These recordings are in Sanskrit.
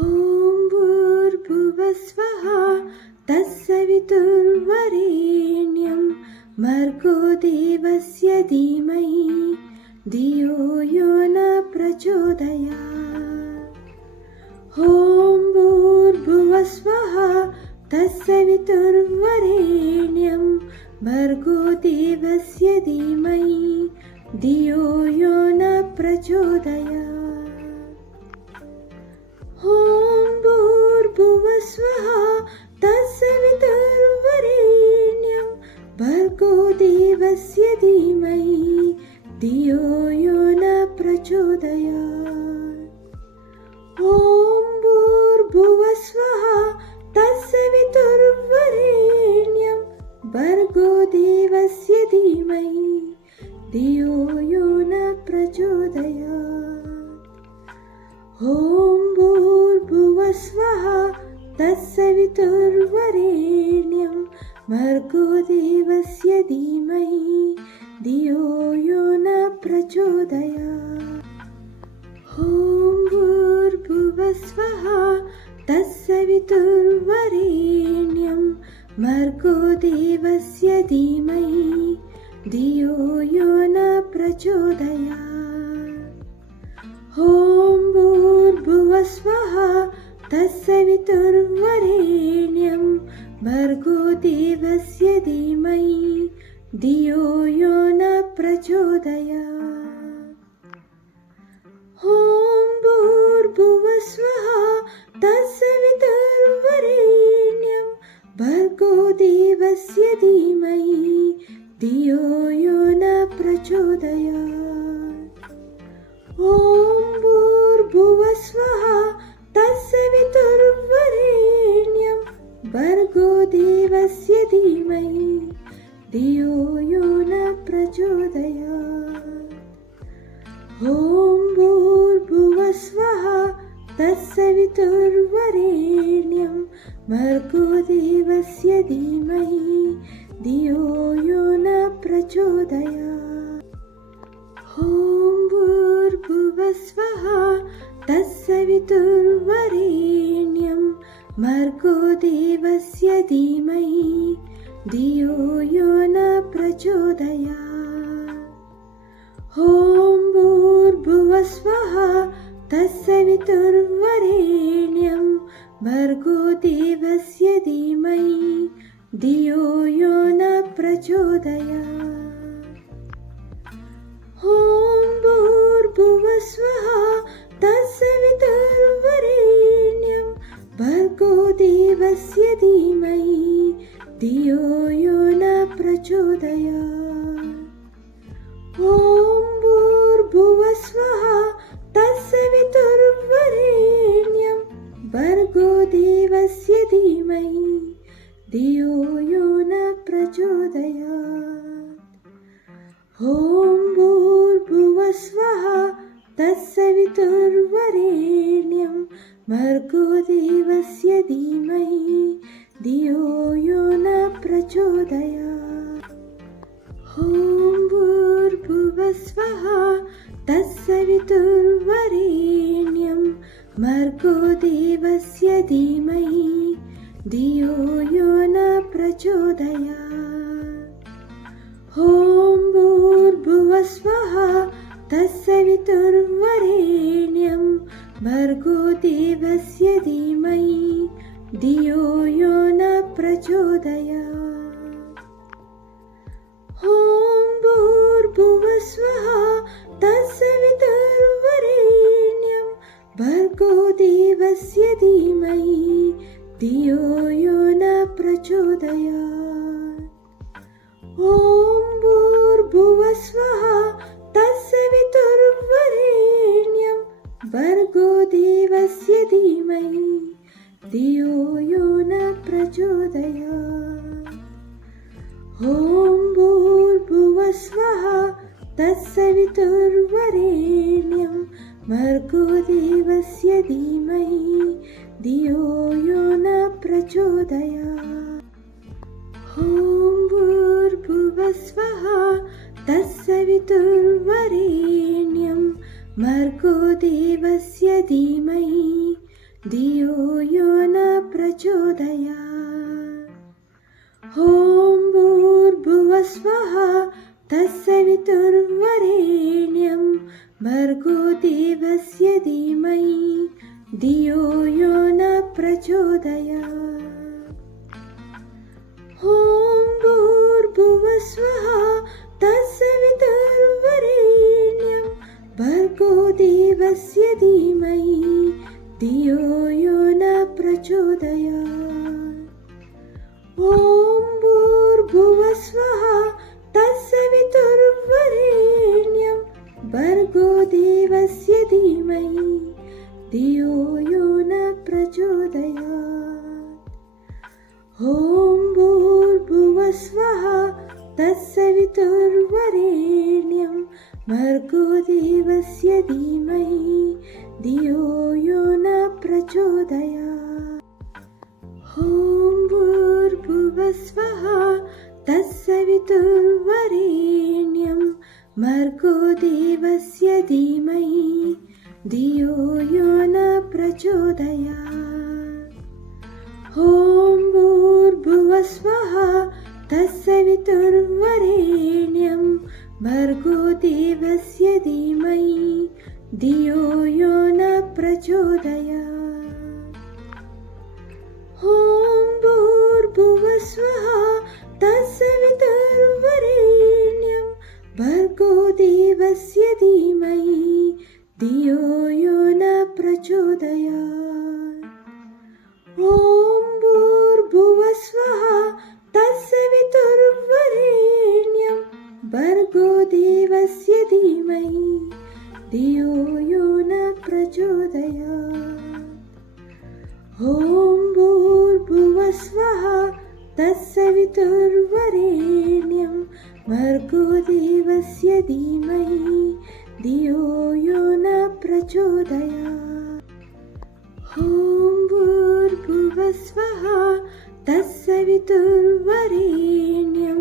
ॐ भूर्भुवस्वः तत्सवितुर्वरेण्यं भर्गो देवस्य धीमहि धियो यो न प्रचोदयात्। ॐ भूर्भुवस्वः तत्सवितुर्वरेण्यं भर्गो देवस्य धीमहि धियो यो न प्रचोदयात्। ॐ भूर्भुवस्वः तत्सवितुर्वरेण्यं भर्गो देवस्य धीमहि धियो यो न प्रचोदयात्। ॐ भूर्भुवस्वः तत्सवितुर्वरेण्यं भर्गो देवस्य धीमहि धियो यो न प्रचोदयात्। ॐ भूर्भुवस्वः तत्सवितुर्वरेण्यं भर्गो देवस्य धीमहि धियो यो न प्रचोदयात्। ॐ भूर्भुवस्वः तत्सवितुर्वरेण्यं भर्गो देवस्य धीमहि धियो यो न प्रचोदयात्। ॐ भूर्भुवस्वः तत्सवितुर्वरेण्यं भर्गो देवस्य धीमहि धियो यो न प्रचोदयात्। ॐ भूर्भुवस्वः तत्सवितुर्वरेण्यं भर्गो देवस्य धीमहि धियो यो न प्रचोदयात्। ॐ भूर्भुवस्वः तत्सवितुर्वरेण्यं भर्गो देवस्य धीमहि धियो यो न प्रचोदयात्। ॐ भूर्भुवस्वः तत्सवितुर्वरेण्यं भर्गो देवस्य धीमहि धियो यो न प्रचोदयात्। ॐ भूर्भुवस्वः तत्सवितुर्वरेण्यं भर्गो देवस्य धीमहि धियो यो न प्रचोदयात्। ॐ भूर्भुवस्वः तत्सवितुर्वरेण्यं भर्गो देवस्य धीमहि धियो यो न प्रचोदयात्। ॐ भूर्भुवस्वः तत्सवितुर्वरेण्यं भर्गो देवस्य धीमहि धियो यो न प्रचोदयात्। ॐ भूर्भुवस्वः तत्सवितुर्वरेण्यं भर्गो देवस्य धीमहि धियो यो न प्रचोदयात्। ॐ भूर्भुवस्वः तत्सवितुर्वरेण्यं भर्गो देवस्य धीमहि धियो यो न प्रचोदयात्। ॐ भूर्भुवस्वः तत्सवितुर्वरेण्यं भर्गो देवस्य धीमहि धियो यो न प्रचोदयात्। ॐ भूर्भुवस्वः तत्सवितुर्वरेण्यं भर्गो देवस्य धीमहि धियो यो न प्रचोदयात्। ॐ भूर्भुवस्वः तत्सवितुर्वरेण्यं भर्गो देवस्य धीमहि धियो यो न प्रचोदयात्। ॐ भूर्भुवस्वः तत्सवितुर्वरेण्यं भर्गो देवस्य धीमहि धियो यो न प्रचोदयात्। ॐ भूर्भुवस्वः तत्सवितुर्वरेण्यं भर्गो देवस्य धीमहि धियो यो न प्रचोदयात्। ॐ भूर्भुवस्वः तत्सवितुर्वरेण्यं भर्गो देवस्य धीमहि धियो यो न प्रचोदयात्। ॐ भूर्भुवस्वः तत्सवितुर्वरेण्यं भर्गो देवस्य धीमहि धियो यो न प्रचोदयात्। ॐ भूर्भुवस्वः तत्सवितुर्वरेण्यं भर्गो देवस्य धीमहि धियो यो न प्रचोदयात्। ॐ भूर्भुवस्वः तत्सवितुर्वरेण्यं भर्गो देवस्य धीमहि धियो यो न प्रचोदयात्। ॐ भूर्भुवस्वः तत्सवितुर्वरेण्यं भर्गो देवस्य धीमहि धियो यो न प्रचोदयात्। ॐ भूर्भुवस्वः तत्सवितुर्वरेण्यं भर्गो देवस्य धीमहि धियो यो न प्रचोदयात्। ॐ भूर्भुवस्वः तत्सवितुर्वरेण्यं भर्गो देवस्य धीमहि धियो यो न प्रचोदयात्। ॐ भूर्भुवस्वः तत्सवितुर्वरेण्यं भर्गो देवस्य धीमहि धियो यो न प्रचोदयात्। ॐ भूर्भुवस्वः तत्सवितुर्वरेण्यं भर्गो देवस्य धीमहि धियो यो न प्रचोदयात्। ॐ भूर्भुवस्वः तत्सवितुर्वरेण्यं भर्गो देवस्य धीमहि धियो यो न प्रचोदयात्। ॐ भूर्भुवस्वः तत्सवितुर्वरेण्यं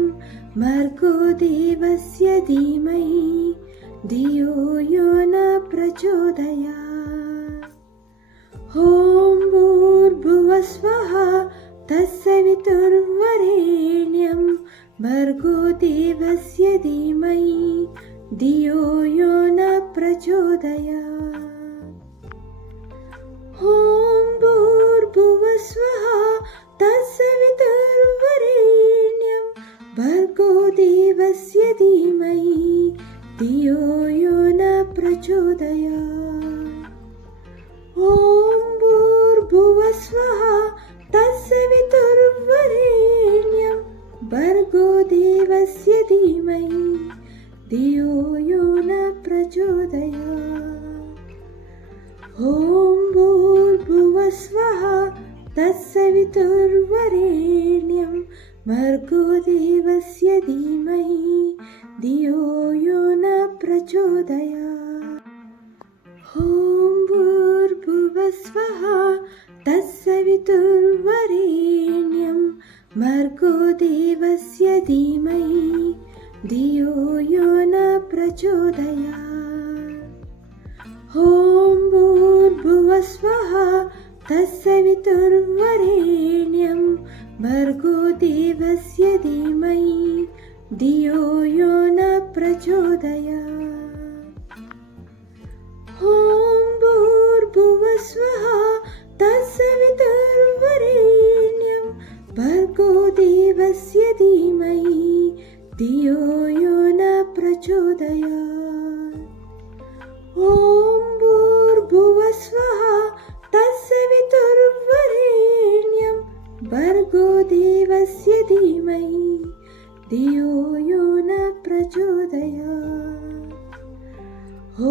भर्गो देवस्य धीमहि धियो यो न प्रचोदयात्। ॐ भूर्भुवस्वः तत्सवितुर्वरेण्यं भर्गो देवस्य धीमहि धियो यो न प्रचोदयात्। ॐ भूर्भुवस्वः तत्सवितुर्वरेण्यं भर्गो देवस्य धीमहि धियो यो न प्रचोदयात्। ॐ भूर्भुवस्वः तत्सवितुर्वरेण्यं भर्गो देवस्य धीमहि धियो यो न प्रचोदयात्। ॐ भूर्भुवस्वः तत्सवितुर्वरेण्यं भर्गो देवस्य धीमहि धियो यो न प्रचोदयात्। ॐ भूर्भुवस्वः तत्सवितुर्वरेण्यं भर्गो देवस्य धीमहि धियो यो न प्रचोदयात्। ॐ भूर्भुवस्वः तत्सवितुर्वरेण्यं भर्गो देवस्य धीमहि धियो यो न प्रचोदयात्। ॐ भूर्भुवस्वः तत्सवितुर्वरेण्यं भर्गो देवस्य धीमहि धियो यो न प्रचोदयात्। ॐ भूर्भुवस्वः तत्सवितुर्वरेण्यं भर्गो देवस्य धीमहि धियो यो न प्रचोदयात्। ॐ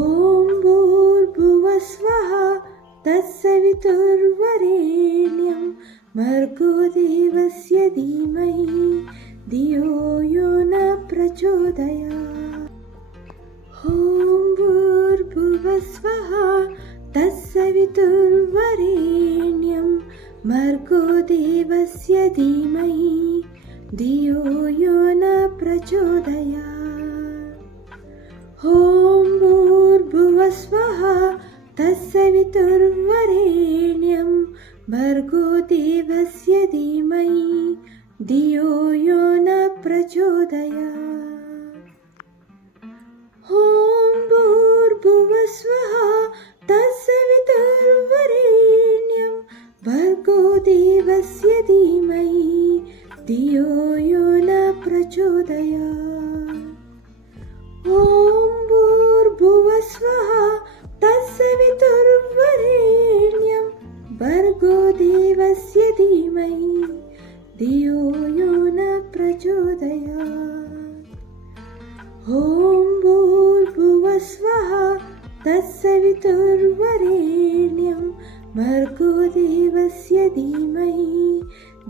भूर्भुवस्वः तत्सवितुर्वरेण्यं भर्गो देवस्य धीमहि धियो यो न प्रचोदयात्। ॐ भूर्भुवस्वः तत्सवितुर्वरेण्यं भर्गो देवस्य धीमहि धियो यो न प्रचोदयात्। ॐ भूर्भुवस्वः तत्सवितुर्वरेण्यं भर्गो देवस्य धीमहि धियो यो न प्रचोदयात्। ॐ भूर्भुवस्वः तत्सवितुर्वरेण्यं भर्गो देवस्य धीमहि धियो यो न प्रचोदयात्। ॐ भूर्भुवस्वः तत्सवितुर्वरेण्यं भर्गो देवस्य धीमहि धियो यो न प्रचोदयात्। ॐ भूर्भुवस्वः तत्सवितुर्वरेण्यं भर्गो देवस्य धीमहि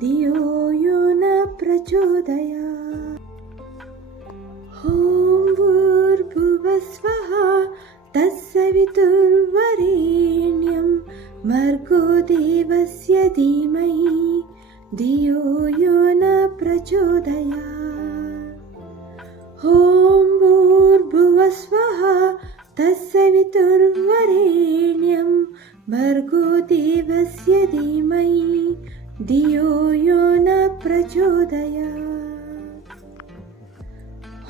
धियो यो न प्रचोदयात्। ॐ भूर्भुवस्वः तत्सवितुर्वरेण्यं भर्गो देवस्य धीमहि धियो यो न प्रचोदयात्। ॐ भूर्भुवस्वः तत्सवितुर्वरेण्यं भर्गो देवस्य धीमहि धियो यो न प्रचोदयात्।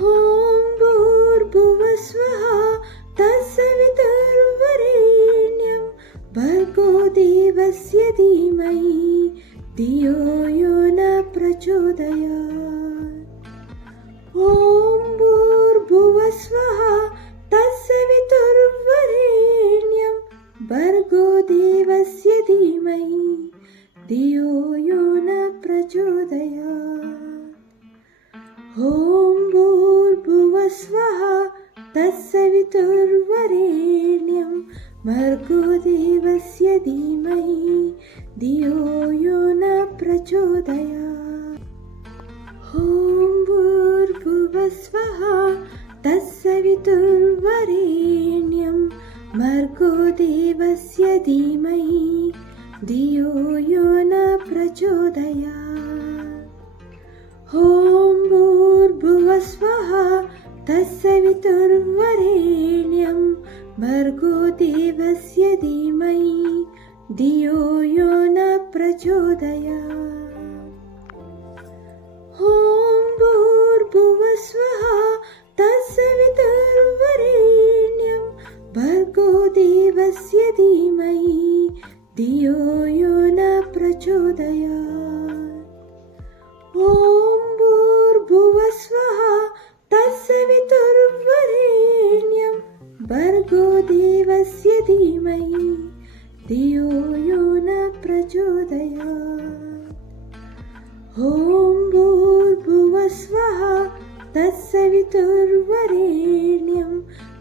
ॐ भूर्भुवस्वः तत्सवितुर्वरेण्यं भर्गो देवस्य धीमहि धियो यो न प्रचोदयात्। ॐ भूर्भुवस्वः तत्सवितुर्वरेण्यं भर्गो देवस्य धीमहि धियो यो न प्रचोदयात्। ॐ भूर्भुवस्वः तत्सवितुर्वरेण्यं भर्गो देवस्य धीमहि धियो यो न प्रचोदयात्। ॐ भूर्भुवस्वः तत्सवितुर्वरेण्यं भर्गो देवस्य धीमहि धियो यो न प्रचोदयात्। ॐ भूर्भुवस्वः तत्सवितुर्वरेण्यं भर्गो देवस्य धीमहि धियो यो न प्रचोदयात्। ॐ भूर्भुवस्वः तत्सवितुर्वरेण्यं भर्गो देवस्य धीमहि धियो यो न प्रचोदयात्। ॐ भूर्भुवस्वः तत्सवितुर्वरेण्यं भर्गो देवस्य धीमहि धियो यो न प्रचोदयात्। ॐ भूर्भुवस्वः तत्सवितुर्वरेण्यं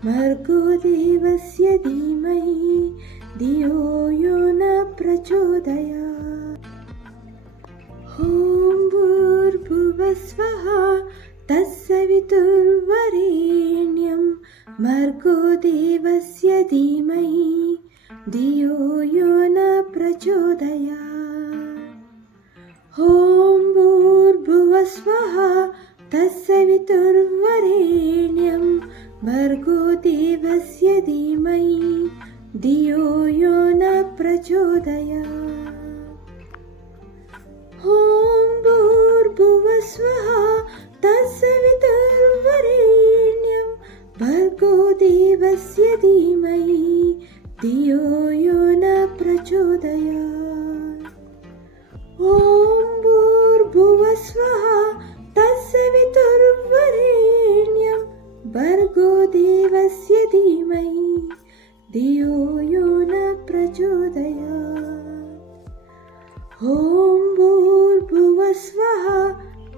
भर्गो देवस्य धीमहि धियो यो न प्रचोदयात्। ॐ भूर्भुवस्वः तत्सवितुर्वरेण्यं भर्गो देवस्य धीमहि धियो यो न प्रचोदयात्। ॐ भूर्भुवस्वः तत्सवितुर्वरेण्यं भर्गो देवस्य धीमहि धियो यो न प्रचोदयात्। ॐ भूर्भुवस्वः तत्सवितुर्वरेण्यं भर्गो देवस्य धीमहि धियो यो न प्रचोदयात्। ॐ भूर्भुवस्वः तत्सवितुर्वरेण्यं भर्गो देवस्य धीमहि धियो यो न प्रचोदयात्। ॐ भूर्भुवस्वः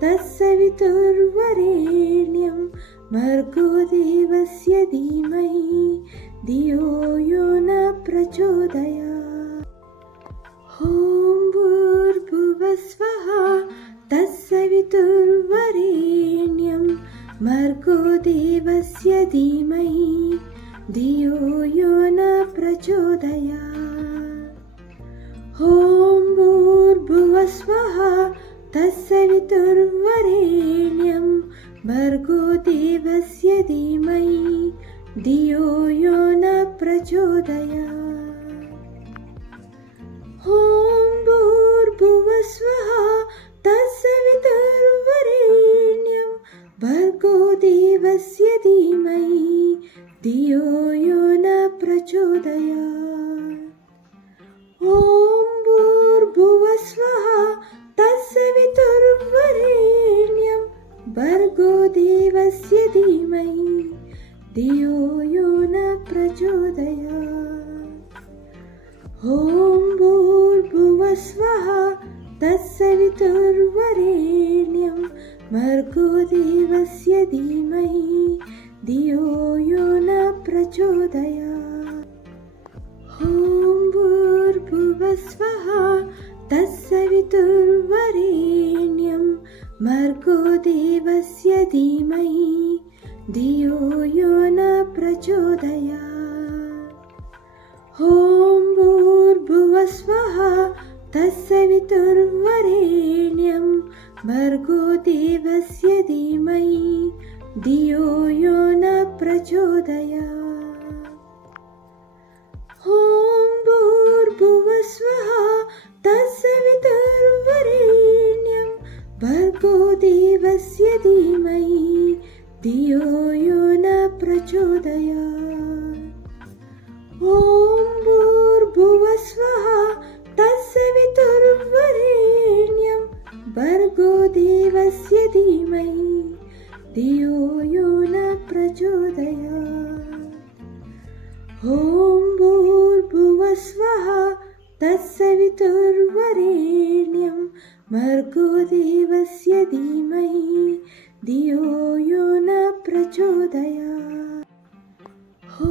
तत्सवितुर्वरेण्यं भर्गो देवस्य धीमहि धियो यो न प्रचोदयात्। ॐ भूर्भुवस्वः तत्सवितुर्वरेण्यं भर्गो देवस्य धीमहि धियो यो न प्रचोदयात्। ॐ भूर्भुवस्वः तत्सवितुर्वरेण्यं भर्गो देवस्य धीमहि धियो यो न प्रचोदयात्। ॐ स्वः तत्सवितुर्वरेण्यं भर्गो देवस्य धीमहि धियो यो न प्रचोदयात्। ॐ भूर्भुवः स्वः तत्सवितुर्वरेण्यं भर्गो देवस्य धीमहि धियो यो न प्रचोदयात्। ॐ भूर्भुवः स्वः तत्सवितुर्वरेण्यं भर्गो देवस्य धीमहि धियो यो न प्रचोदयात्। ॐ भूर्भुवः स्वः तत्सवितुर्वरेण्यं भर्गो देवस्य धीमहि धियो यो न प्रचोदयात्। ॐ भूर्भुवः स्वः तत्सवितुर्वरेण्यं भर्गो देवस्य धीमहि धियो यो न प्रचोदयात्। ॐ भूर्भुवः स्वः तत्सवितुर्वरेण्यं भर्गो देवस्य धीमहि धियो यो न प्रचोदयात्। ॐ भूर्भुवः स्वः तत्सवितुर्वरेण्यं भर्गो देवस्य धीमहि धियो यो न प्रचोदयात्। ॐ भूर्भुवः स्वः तत्सवितुर्वरेण्यं भर्गो देवस्य धीमहि धियो यो न प्रचोदयात्। ॐ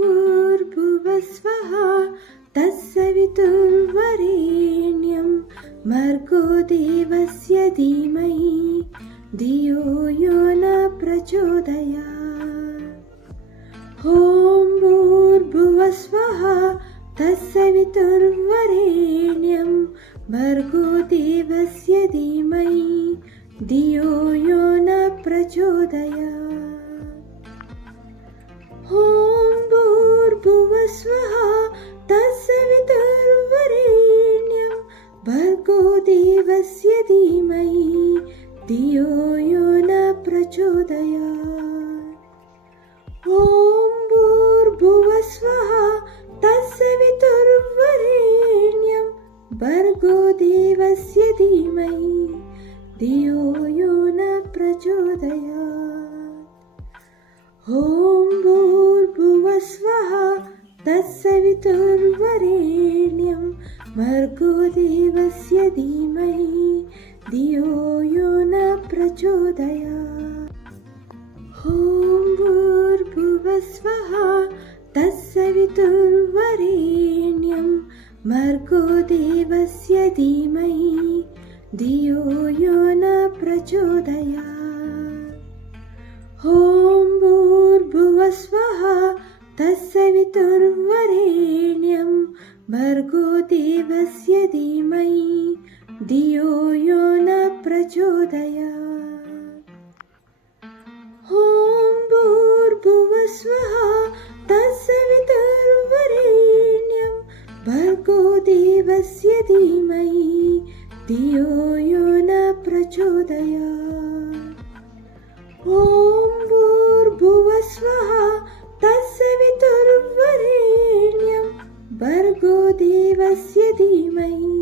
भूर्भुवः स्वः तत्सवितुर्वरेण्यं भर्गो देवस्य धीमहि धियो यो न प्रचोदयात्। ॐ भूर्भुवः स्वः तत्सवितुर्वरेण्यं भर्गो देवस्य धीमहि धियो यो न प्रचोदयात्। ॐ भूर्भुवः स्वः तत्सवितुर्वरेण्यं भर्गो देवस्य धीमहि धियो यो न प्रचोदयात्। ॐ भूर्भुवः स्वः तत्सवितुर्वरेण्यं भर्गो देवस्य धीमहि धियो यो न प्रचोदयात्। ॐ भूर्भुवः स्वः तत्सवितुर्वरेण्यं भर्गो देवस्य धीमहि धियो यो न प्रचोदयात्। ॐ भूर्भुवः स्वः तत्सवितुर्वरेण्यं भर्गो देवस्य धीमहि धियो यो न प्रचोदयात्। ॐ भूर्भुवः स्वः तत्सवितुर्वरेण्यं भर्गो देवस्य धीमहि धियो यो न प्रचोदयात्। ॐ भूर्भुवः स्वः तत्सवितुर्वरेण्यं भर्गो देवस्य धीमहि धियो यो न प्रचोदयात्। ॐ भूर्भुवः स्वः तत्सवितुर्वरेण्यं भर्गो देवस्य धीमहि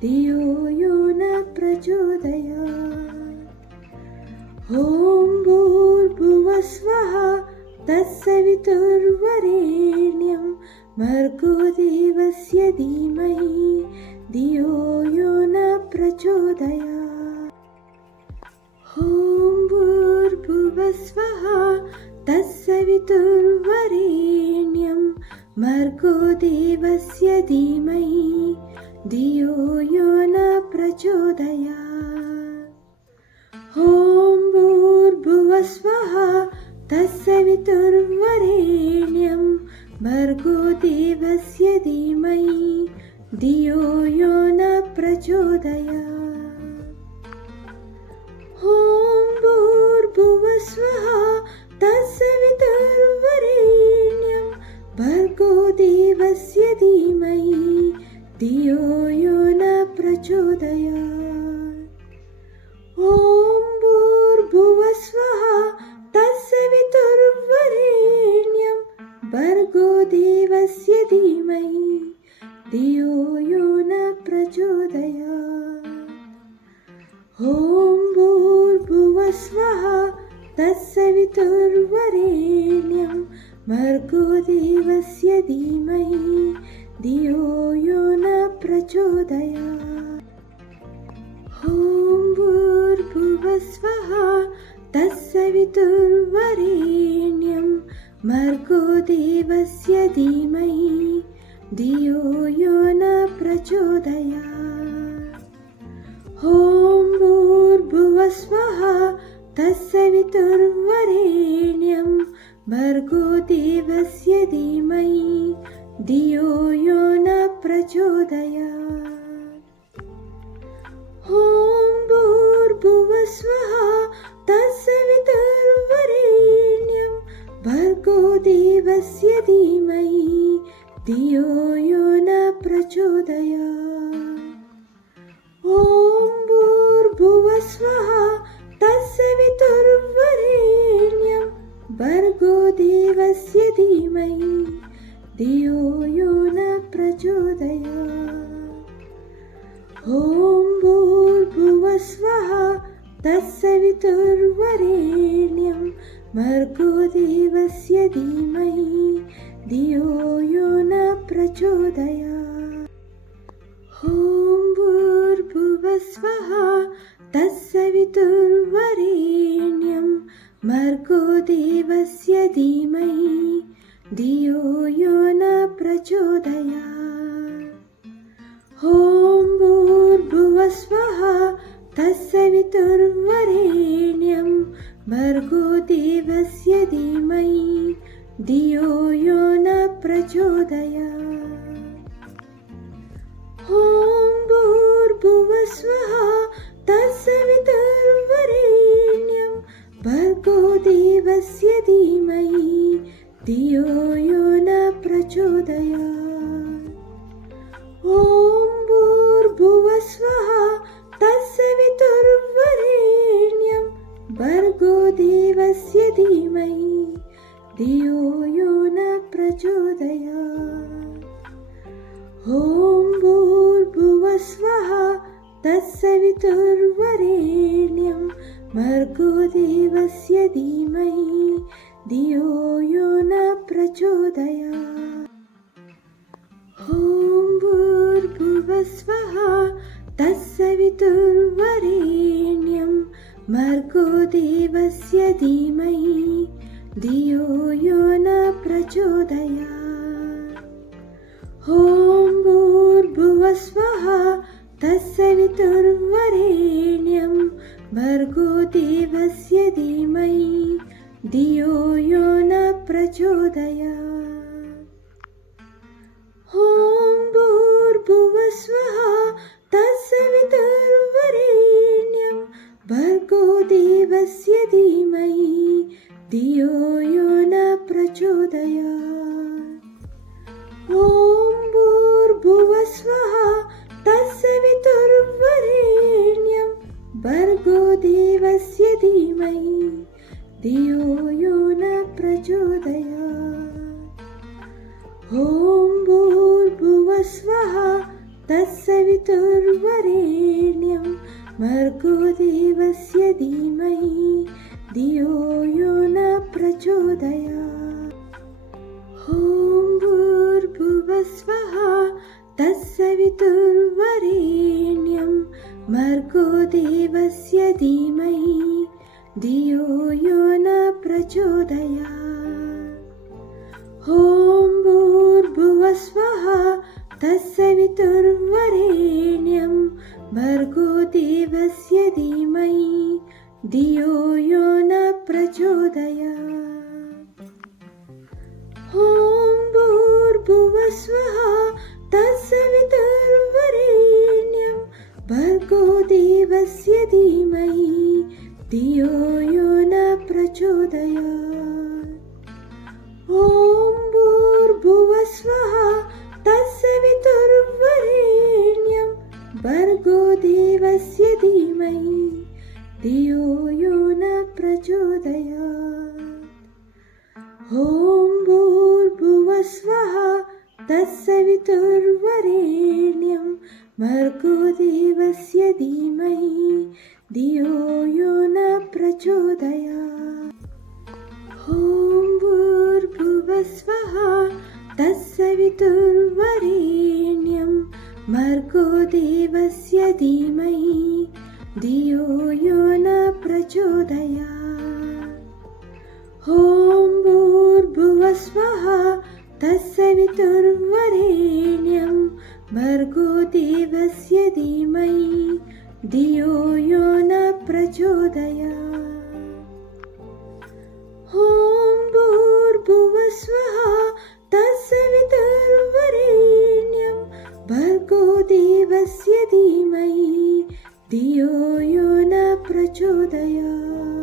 धियो यो न प्रचोदयात्। ॐ भूर्भुवः स्वः तत्सवितुर्वरेण्यं भर्गो देवस्य धीमहि धियो यो न प्रचोदयात्। ॐ भूर्भुवः स्वः तत्सवितुर्वरेण्यं भर्गो देवस्य धीमहि धियो यो न प्रचोदयात्। ॐ भूर्भुवः स्वः तत्सवितुर्वरेण्यं भर्गो देवस्य धीमहि धियो यो न प्रचोदयात्। ॐ भूर्भुवः स्वः तत्सवितुर्वरेण्यं भर्गो देवस्य धीमहि धियो यो न प्रचोदयात्। प्रचोदयात्। ॐ भूर्भुवस्वः तत्सवितुर्वरेण्यं भर्गो देवस्य धीमहि धियो यो न प्रचोदयात्। ॐ भूर्भुवस्वः तत्सवितुर्वरेण्यं भर्गो देवस्य धीमहि धियो यो न प्रचोदयात्। ॐ भूर्भुवस्वः तत्सवितुर्वरेण्यं भर्गो देवस्य धीमहि धियो यो न प्रचोदयात्। ॐ भूर्भुवस्वः तत्सवितुर्वरेण्यं भर्गो देवस्य धीमहि धियो यो न प्रचोदयात्। ॐ भूर्भुवस्वः तत्सवितुर्वरेण्यं भर्गो देवस्य धीमहि धियो यो न प्रचोदयात्। ॐ भूर्भुवस्वः तत्सवितुर्वरेण्यं भर्गो देवस्य धीमहि धियो यो न प्रचोदयात्। ॐ भूर्भुवस्वः तत्सवितुर्वरेण्यं भर्गो देवस्य धीमहि धियो यो न प्रचोदयात्। ॐ भूर्भुवस्वः तत्सवितुर्वरेण्यं भर्गो देवस्य धीमहि धियो यो न प्रचोदयात्। ॐ भूर्भुवस्वः तत्सवितुर्वरेण्यं भर्गो देवस्य धीमहि धियो यो न प्रचोदयात्। ॐ भूर्भुवस्वः तत्सवितुर्वरेण्यं भर्गो देवस्य धीमहि धियो यो न प्रचोदयात्। ॐ भूर्भुवस्वः तत्सवितुर्वरेण्यं भर्गो देवस्य धीमहि धियो यो न प्रचोदयात्। ॐ भूर्भुवस्वः तत्सवितुर्वरेण्यं भर्गो देवस्य धीमहि धियो यो न प्रचोदयात्। ॐ भूर्भुवस्वः तत्सवितुर्वरेण्यं भर्गो देवस्य धीमहि धियो यो न प्रचोदयात्। ॐ भूर्भुवस्वः तत्सवितुर्वरेण्यं भर्गो देवस्य धीमहि धियो यो न प्रचोदयात्। ॐ भूर्भुवस्वः तत्सवितुर्वरेण्यं भर्गो देवस्य धीमहि धियो यो न प्रचोदयात्। ॐ भूर्भुवस्वः तत्सवितुर्वरेण्यं भर्गो देवस्य धीमहि धियो यो न प्रचोदयात्। ॐ भूर्भुवस्वः तत्सवितुर्वरेण्यं भर्गो देवस्य धीमहि धियो यो न प्रचोदयात्। ॐ भूर्भुवस्वः तत्सवितुर्वरेण्यं भर्गो देवस्य धीमहि धियो यो न प्रचोदयात्। ॐ भूर्भुवस्वः तत्सवितुर्वरेण्यं भर्गो देवस्य धीमहि धियो यो न प्रचोदयात्। ॐ भूर्भुवस्वः तत्सवितुर्वरेण्यं भर्गो देवस्य धीमहि धियो यो न प्रचोदयात्। ॐ भूर्भुवस्वः तत्सवितुर्वरेण्यं भर्गो धीमहि धियो यो न प्रचोदयात्। ॐ भूर्भुवस्वः तत्सवितुर्वरेण्यं भर्गो देवस्य धीमहि धियो यो न प्रचोदयात्। ॐ भूर्भुवस्वः तत्सवितुर्वरेण्यं भर्गो देवस्य धीमहि धियो यो न प्रचोदयात्। ॐ भूर्भुवस्वः तत्सवितुर्वरेण्यं भर्गो देवस्य धीमहि धियो यो न प्रचोदयात्। ॐ भूर्भुवस्वः तत्सवितुर्वरेण्यं भर्गो देवस्य धीमहि धियो यो न प्रचोदयात्।